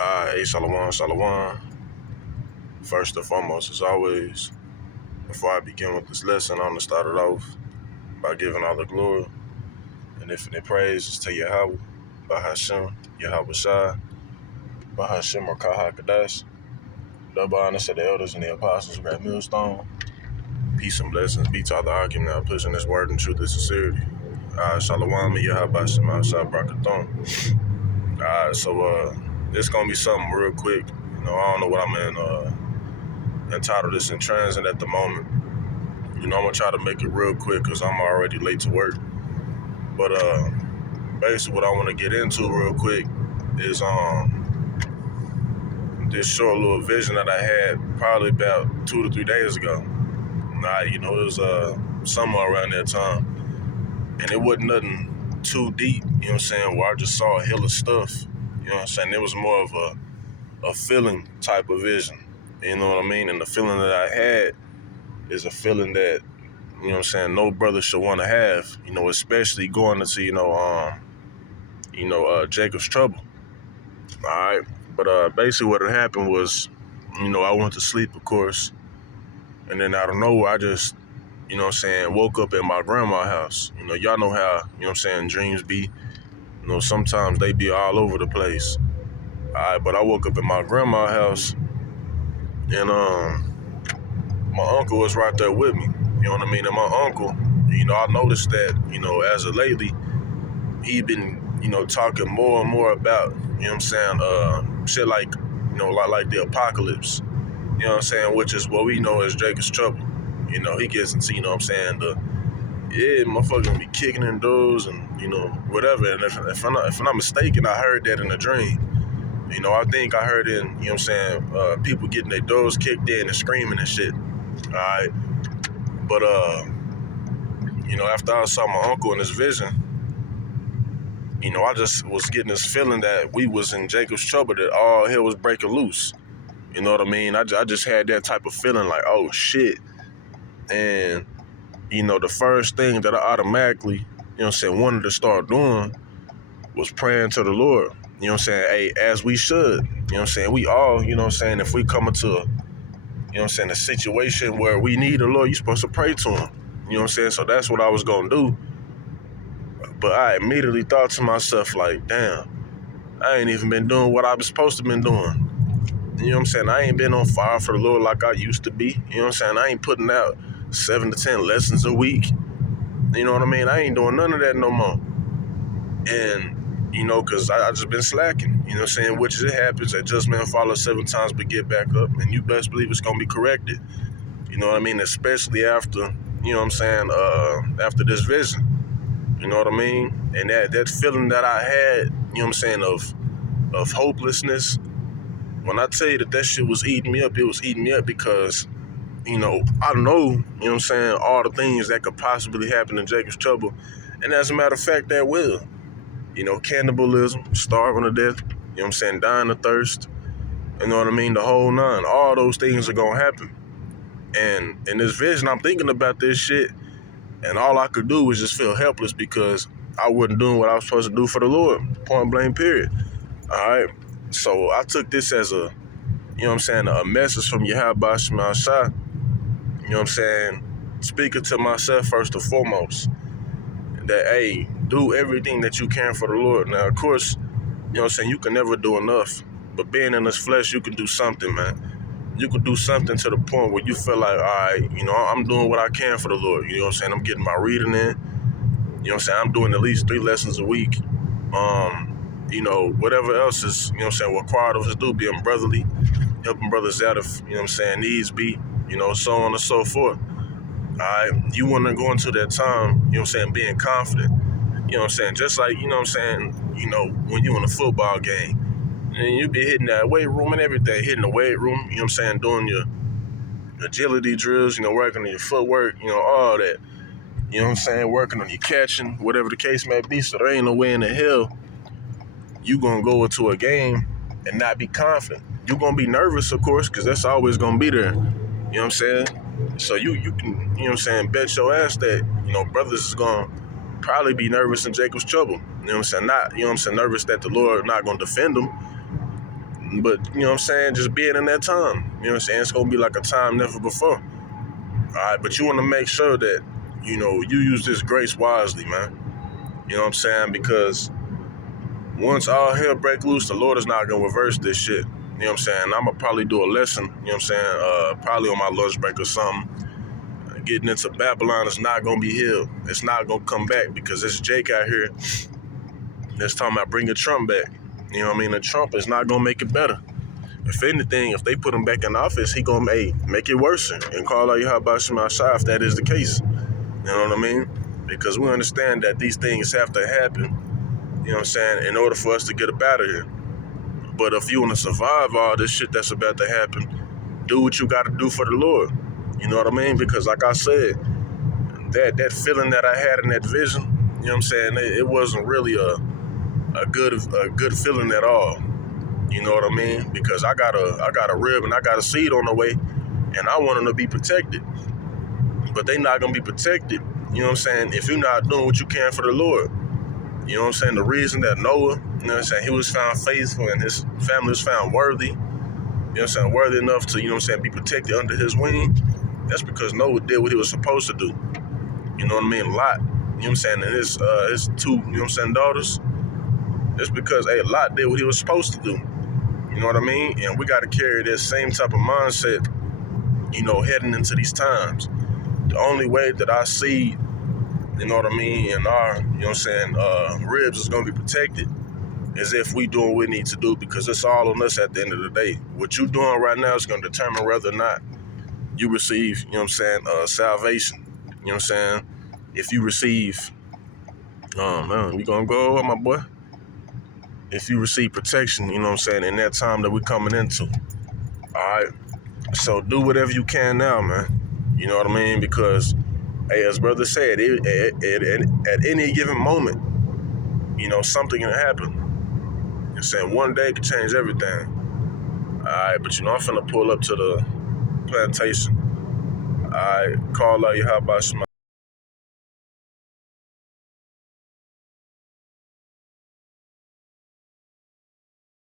Hey, Shalom, Shalom. First and foremost, as always, before I begin with this lesson, I'm going to start it off by giving all the glory and infinite praises to Yahweh, Bahashem, Yahweh Shai, Bahashem or Kaha Kadash, double honor to the elders and the apostles of that millstone. Peace and blessings be to all the argument now, pushing this word in truth and sincerity. Shalom, and Yahweh Shem, Shai, Brakathon. This going to be something real quick. I don't know what I'm entitled this InTransit at the moment. I'm gonna try to make it real quick because I'm already late to work. But basically what I want to get into real quick is this short little vision that I had probably about 2 to 3 days ago. It was somewhere around that time. And it wasn't nothing too deep, where I just saw a hill of stuff. It was more of a feeling type of vision. You know what I mean? And the feeling that I had is a feeling that, no brother should want to have, especially going into, Jacob's trouble. All right. But basically what had happened was, I went to sleep, of course. And then out of nowhere, I just, woke up at my grandma's house. Y'all know how, dreams be. Sometimes they be all over the place. All right. But I woke up at my grandma's house and my uncle was right there with me. You know what I mean? And my uncle, I noticed that, as of lately, he been, talking more and more about, shit like, like the apocalypse, which is what we know as Jacob's trouble. He gets into, motherfuckers gonna be kicking in doors and, whatever. And if I'm not mistaken, I heard that in a dream. I think I heard in, people getting their doors kicked in and screaming and shit. All right. But, after I saw my uncle in his vision, I just was getting this feeling that we was in Jacob's trouble, that all hell was breaking loose. You know what I mean? I just had that type of feeling like, oh, shit. And, the first thing that I automatically, wanted to start doing was praying to the Lord. Hey, as we should. We all, if we come into a situation where we need the Lord, you're supposed to pray to him. So that's what I was going to do. But I immediately thought to myself, like, damn, I ain't even been doing what I was supposed to been doing. I ain't been on fire for the Lord like I used to be. I ain't putting out 7 to 10 lessons a week. You know what I mean? I ain't doing none of that no more. And, because I just been slacking. Which it happens. Adjustment follow 7 times but get back up. And you best believe it's going to be corrected. You know what I mean? Especially after, after this vision. You know what I mean? And that feeling that I had, of hopelessness. When I tell you that shit was eating me up, it was eating me up because, I know, all the things that could possibly happen in Jacob's trouble. And as a matter of fact, that will. Cannibalism, starving to death, dying of thirst. You know what I mean? The whole nine. All those things are going to happen. And in this vision, I'm thinking about this shit. And all I could do was just feel helpless because I wasn't doing what I was supposed to do for the Lord. Point blank, period. All right. So I took this as a message from Yahweh Shem Shai. Speaking to myself first and foremost. That, hey, do everything that you can for the Lord. Now, of course, you can never do enough. But being in this flesh, you can do something, man. You could do something to the point where you feel like, all right, I'm doing what I can for the Lord. I'm getting my reading in. I'm doing at least 3 lessons a week. Whatever else is, required of us to do, being brotherly, helping brothers out if, needs be, so on and so forth. All right. You want to go into that time, being confident. Just like, when you in a football game. And you be hitting that weight room and everything, hitting the weight room, doing your agility drills, working on your footwork, all that. Working on your catching, whatever the case may be. So there ain't no way in the hell you gonna go into a game and not be confident. You're gonna be nervous, of course, because that's always gonna be there. So you can, bet your ass that, brothers is gonna probably be nervous in Jacob's trouble. Not, nervous that the Lord not gonna defend them. But, you know what I'm saying, just being in that time. You know what I'm saying? It's going to be like a time never before. All right, but you want to make sure that, you use this grace wisely, man. You know what I'm saying? Because once all hell break loose, the Lord is not going to reverse this shit. You know what I'm saying? I'm going to probably do a lesson, you know what I'm saying, probably on my lunch break or something. Getting into Babylon is not going to be healed. It's not going to come back because there's Jake out here that's talking about bringing Trump back. You know what I mean? And Trump is not going to make it better. If anything, if they put him back in office, he going to make it worse and call out Yahabashim outside if that is the case. You know what I mean? Because we understand that these things have to happen, you know what I'm saying, in order for us to get up out of here. But if you want to survive all this shit that's about to happen, do what you got to do for the Lord. You know what I mean? Because like I said, that feeling that I had in that vision, you know what I'm saying, it wasn't really a good feeling at all. You know what I mean? Because I got a rib and I got a seed on the way, and I want them to be protected. But they not gonna be protected, you know what I'm saying, if you're not doing what you can for the Lord. You know what I'm saying? The reason that Noah, you know what I'm saying, he was found faithful and his family was found worthy, you know what I'm saying, worthy enough to, you know what I'm saying, be protected under his wing, that's because Noah did what he was supposed to do. You know what I mean? Lot, you know what I'm saying, and his two, you know what I'm saying, daughters, it's because, Lot did what he was supposed to do. You know what I mean? And we got to carry this same type of mindset, heading into these times. The only way that I see, you know what I mean, and our, you know what I'm saying, ribs is going to be protected is if we doing what we need to do, because it's all on us at the end of the day. What you doing right now is going to determine whether or not you receive, you know what I'm saying, salvation. You know what I'm saying? If you receive, we going to go over, my boy. If you receive protection, you know what I'm saying, in that time that we're coming into. All right? So do whatever you can now, man. You know what I mean? Because, as brother said, at any given moment, something can happen. You're saying one day could change everything. All right, but I'm finna pull up to the plantation. All right, call out Yahabashim.